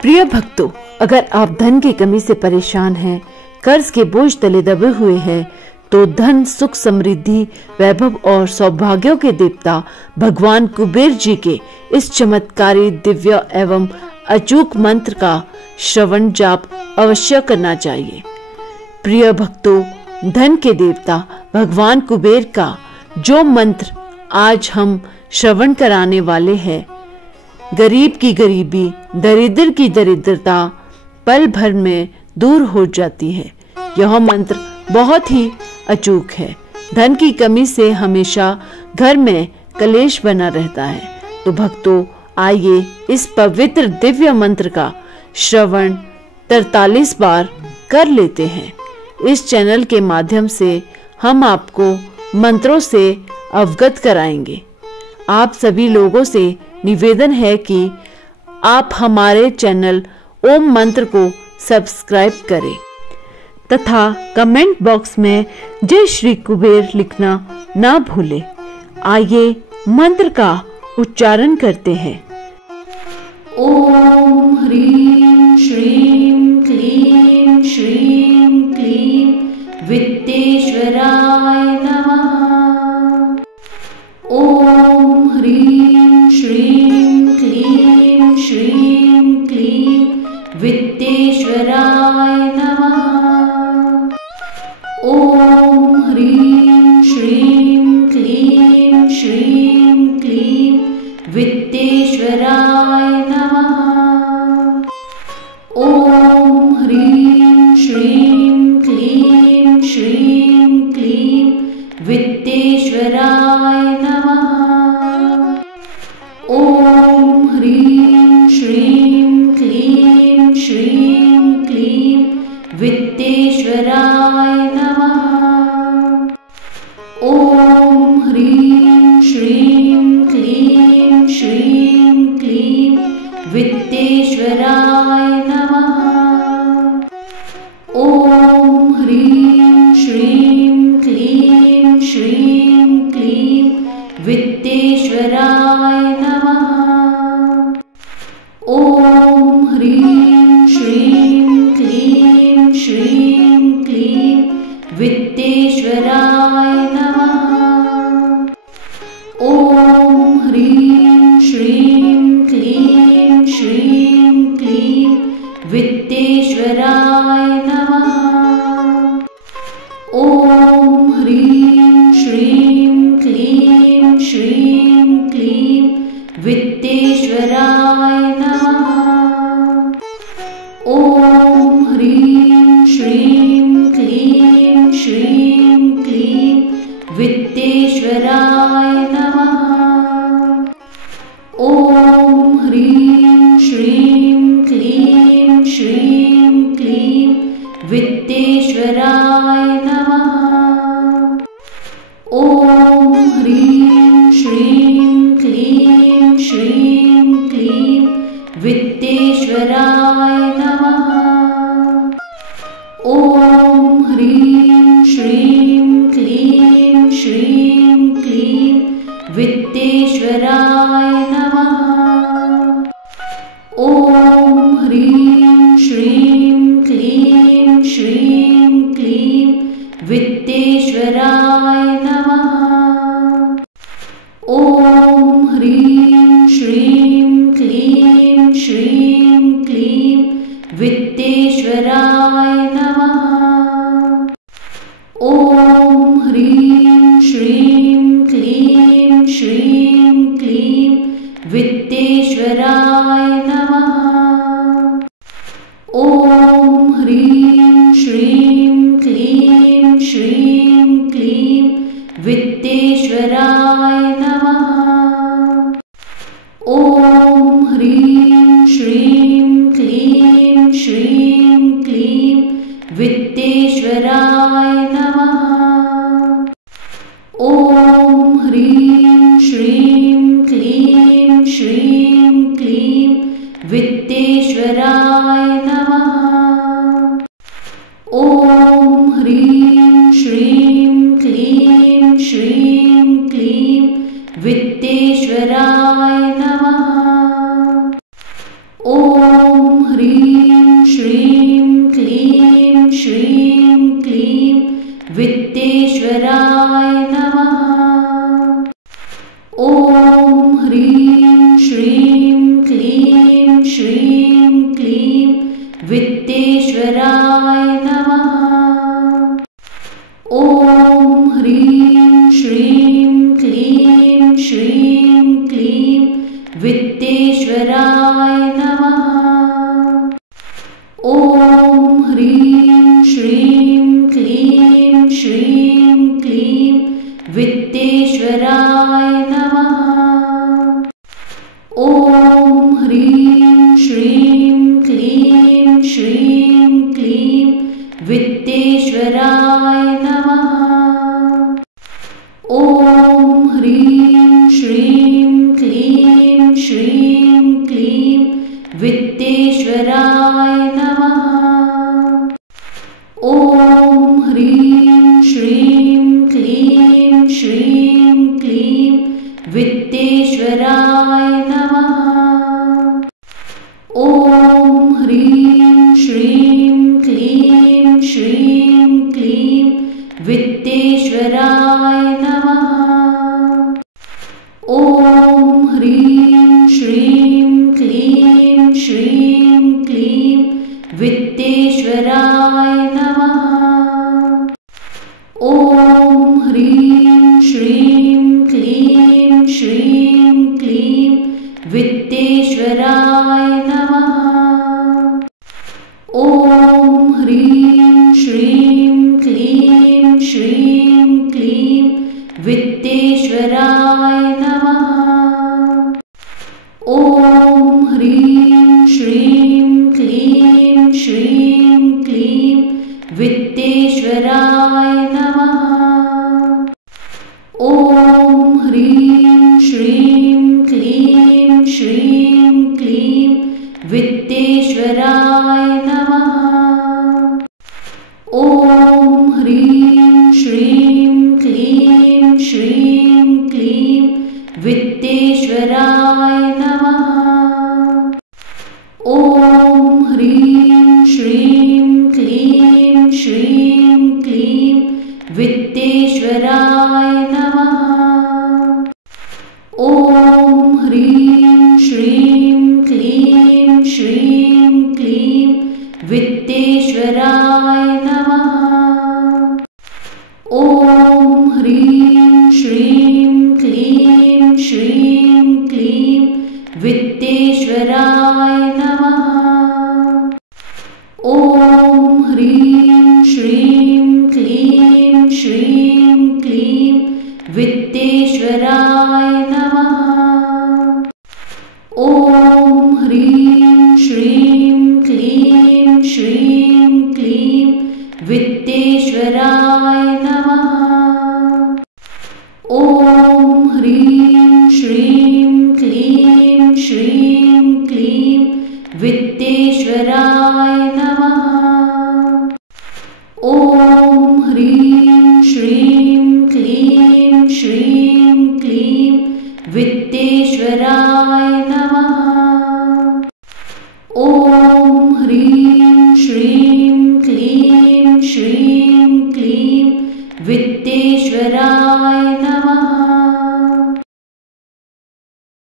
प्रिय भक्तों, अगर आप धन की कमी से परेशान हैं, कर्ज के बोझ तले दबे हुए हैं, तो धन, सुख, समृद्धि, वैभव और सौभाग्यों के देवता भगवान कुबेर जी के इस चमत्कारी, दिव्य एवं अचूक मंत्र का श्रवण जाप अवश्य करना चाहिए। प्रिय भक्तों, धन के देवता भगवान कुबेर का जो मंत्र आज हम श्रवण कराने वाले हैं, गरीब की गरीबी, दरिद्र की दरिद्रता पल भर में दूर हो जाती है। यह मंत्र बहुत ही अचूक है। धन की कमी से हमेशा घर में कलेश बना रहता है। तो भक्तों, आइए इस पवित्र दिव्य मंत्र का श्रवण 43 बार कर लेते हैं। इस चैनल के माध्यम से हम आपको मंत्रों से अवगत कराएंगे। आप सभी लोगों से निवेदन है कि आप हमारे चैनल ओम मंत्र को सब्सक्राइब करें तथा कमेंट बॉक्स में जय श्री कुबेर लिखना ना भूलें। आइए मंत्र का उच्चारण करते हैं। ओम ह्रीं श्रीं क्लीं श्रीं क्लीं वित्तेश्वराय नमः। ओम ह्रीं श्रीं क्लीं श्रीं क्लीं वित्तेश्वराय नमः। ओम ह्रीं श्रीं क्लीं श्रीं क्लीं वित्तेश्वराय नमः। ओम ह्रीं श्रीं क्लीं श्रीं क्लीं वित्तेश्वराय नमः। ओम ह्रीं श्रीं क्लीं श्रीं क्लीं वित्तेश्वराय नमः। ओम ह्रीं श्रीं क्लीं श्रीं क्लीं वित्तेश्वराय नमः। ओम ह्रीं श्रीं क्लीं श्रीं क्लीं वित्तेश्वराय नमः। ओम ह्रीं श्रीं क्लीं श्रीं क्लीं वित्तेश्वराय नमः। ओम ह्रीं श्रीं क्लीं श्रीं क्लीं वित्तेश्वराय नमः। ओम ह्रीं श्रीं क्लीं श्रीं क्लीं वित्तेश्वराय नमः। ओम ह्रीं श्रीं क्लीं श्रीं क्लीं वित्तेश्वराय नमः। ओम ह्रीं श्रीं क्लीं श्रीं क्लीं वित्तेश्वराय नमः। ओम ह्रीं श्रीं क्लीं श्रीं क्लीं वित्तेश्वराय नमः। ओम ह्रीं श्रीं क्लीं श्रीं क्लीं वित्तेश्वराय नमः। ओम ह्रीं श्रीं क्लीं श्रीं क्लीं वित्तेश्वराय नमः। ओम ह्रीं श्रीं क्लीं श्रीं क्लीं वित्तेश्वराय नमः। ओम ह्रीं श्रीं क्लीं श्रीं क्लीं वित्तेश्वराय नमः। ओम ह्रीं श्रीं क्लीं श्रीं क्लीं वित्तेश्वराय नमः। ओम ह्रीं श्रीं क्लीं श्रीं क्लीं वित्तेश्वराय नमः। ओम ह्रीं श्रीं क्लीं श्रीं क्लीं वित्तेश्वराय नमः। ओम ह्रीं श्रीं क्लीं श्रीं क्लीं वित्तेश्वराय वित्तेश्वराय नमः। ॐ ह्रीं श्रीं क्लीं श्रीं क्लीं वित्तेश्वराय नमः। ॐ ह्रीं श्रीं क्लीं श्रीं क्लीं वित्तेश्वराय नमः। ॐ ह्रीं श्रीं क्लीं श्रीं क्लीं वित्तेश्वराय नमः। ॐ ह्रीं श्रीं क्लीं श्रीं क्लीं वित्तेश्वराय नमः। ॐ ह्रीं श्रीं क्लीं श्रीं क्लीं वित्तेश्वराय नमः। ॐ ह्रीं श्रीं क्लीं श्रीं क्लीं वित्तेश्वराय नमः। ॐ ह्रीं श्रीं क्लीं श्रीं क्लीं वित्तेश्वराय नमः। ॐ ह्रीं श्रीं क्लीं श्रीं क्लीं वित्तेश्वराय नमः। ॐ ह्रीं श्रीं क्लीं श्रीं क्लीं वित्तेश्वराय नमः। ॐ ह्रीं श्रीं क्लीं श्रीं क्लीं वित्तेश्वराय नमः। ॐ ह्रीं श्रीं क्लीं श्रीं क्लीं वित्तेश्वराय नमः। ॐ ह्रीं श्रीं क्लीं श्रीं क्लीं वित्तेश्वराय नमः। ॐ ह्रीं श्रीं क्लीं श्रीं क्लीं वित्तेश्वराय नमः। ॐ ह्रीं श्रीं क्लीं श्रीं क्लीं वित्तेश्वराय नमः। ॐ ह्रीं श्रीं क्लीं श्रीं क्लीं वित्तेश्वराय नमः। ॐ ह्रीं श्रीं क्लीं श्रीं क्लीं वित्तेश्वराय नमः। ॐ ह्रीं श्रीं क्लीं श्रीं क्लीं वित्तेश्वराय नमः। ॐ ह्रीं श्रीं क्लीं श्रीं क्लीं वित्तेश्वराय नमः। ॐ ह्रीं श्रीं क्लीं श्रीं क्लीं वित्तेश्वराय नमः। ॐ ह्रीं श्रीं क्लीं श्रीं क्लीं वित्तेश्वराय नमः। ॐ ह्रीं श्रीं क्लीं श्रीं क्लीं वित्तेश्वराय